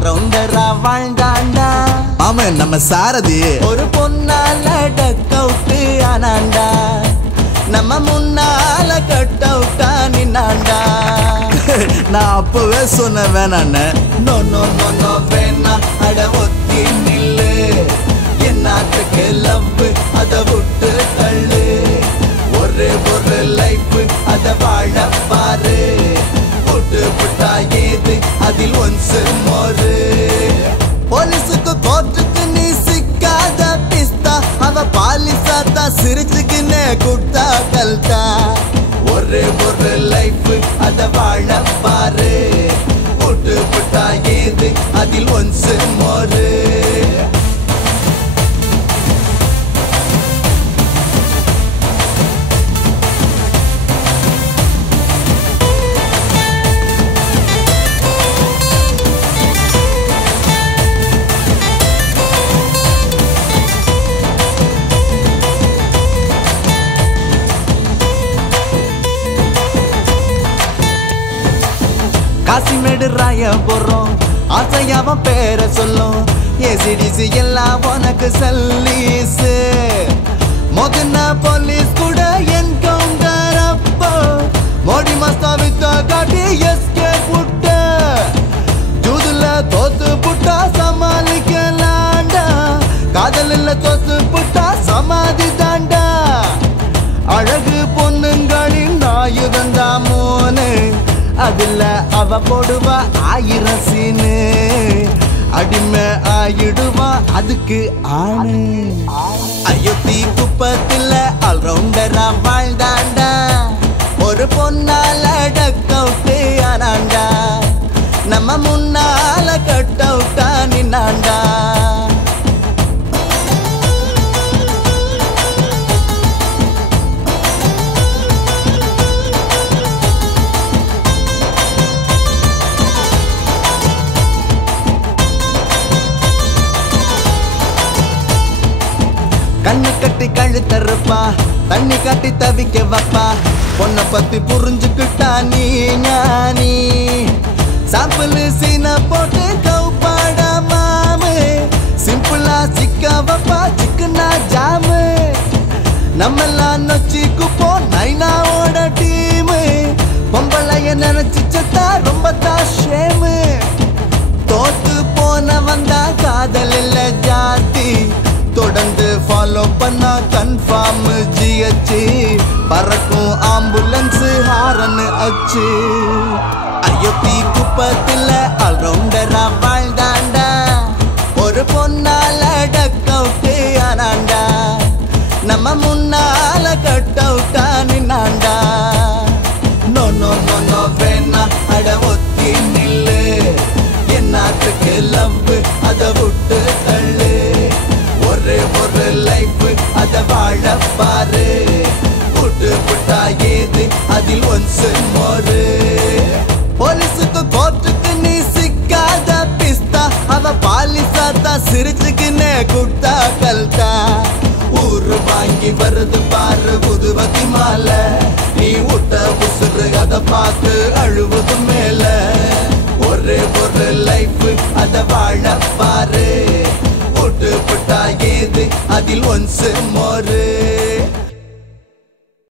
ஆல்ரவுண்டரா வாழ்ந்தாண்டா ஆமாம் நம்ம சாரதி ஒரு பொன்னால டக் அவுட்டு ஆனாண்டா நம்ம முன்னால கட் அவுட்டா நின்னாண்டா நான் அப்பவே சொன்ன வேணான்னு நோ நோ நோ நோ வேணா அட ஒத்தி நில்லு என்னாத்துக்கு லவ் அத விட்டு தள்ளு ஒரு லைஃப் அத வாழ பாரு விட்டு புட்டா ஏது அதில் ஒன்சு மோரு போலீஸுக்கு கோர்ட்டுக்கு நீ சிக்காத பிஸ்தா அவ பாலிசாத்தா சிரிச்சுக்குன்னு குட்டா கல்தா ஒரு லைஃப் அத வாழ பாரு விட்டு புட்டா ஏது அதில் ஒன்சு மோரு காசிமேடு ராயபுரம் ஆசையாவன் பேரை சொல்லும் ஏசிடிசி எல்லாம் உனக்கு சல்லீஸு மொதன போலீஸ் கூட என்கவுண்டர் அப்போ மோடி மஸ்தா வித்த காட்டி எஸ்கே புட்ட ஜூதுல தோத்து புட்டா சமாளிக்கலாண்டா காதலில் தோத்து புட்டா சமாதி தாண்டா அழகு பொண்ணுங்களின் ஆயுதந்தா மோனு அதுல அவ போடுவா 1000 சீனு அடிமை ஆயிடுவா அதுக்கு ஆணு அயோத்தி குப்பத்துல ஆல்ரவுண்டரா வாழ்ந்தாண்டா ஒரு பொன்னால டக் அவுட்டு ஆனாண்டா நம்ம முன்னால கட் அவுட்டா நின்னாண்டா கண்ணு கட்டி கழுத்தருப்பா தண்ணி காட்டி தவிக்க வப்பா பொண்ணை பத்தி புரிஞ்சுக்கிட்டா நீ ஞானி சாம்பிள் சீன போட்டு கவுப்பாடா மாமு சிம்பிளா சிக்க வப்பா சிக்கனா ஜாமு நம்மெல்லாம் நொச்சிக்கு போ நைனாவோட டீமு பொம்பளைய நினைச்சு செத்தா ரொம்ப தான் ஷேமு தோத்து போன வந்தா காதல் இல்ல ஜாதி தொடர்ந்து ஃபாலோ பண்ணா கன்ஃபார்ம் ஜிஹெச் பறக்கும் ஆம்புலன்ஸ் ஹாரன் அச்சு அயோத்தி குப்பத்துல ஆல்ரவுண்டரா வாழ்ந்தாண்டா ஒரு பொன்னால டக் அவுட்டு ஆனாண்டா நம்ம முன்னால கட் அவுட்டா நின்னாண்டா நோ நோ நோ நோ வேணா அட ஒத்தி நில்லு என்னாத்துக்கு லவ் அத விட்டு தள்ளு ஒரு லைஃப் அத வாழ பாரு விட்டு புட்டா ஏது அதில் ஒன்சு மோரு போலீஸுக்கு கோர்ட்டுக்கு நீ சிக்காத பிஸ்தா அவ பாலிசாத்தா சிரிச்சுக்குன்னு குட்டா கல்தா ஊரு வாங்கி வருது பாரு புதுவதி மாலை நீ விட்ட உசுறு அத பார்த்து அழுவது மேல ஒரு லைஃப் அத வாழ பாரு விட்டு புட்டா ஏது அதில் ஒன்சு மோரு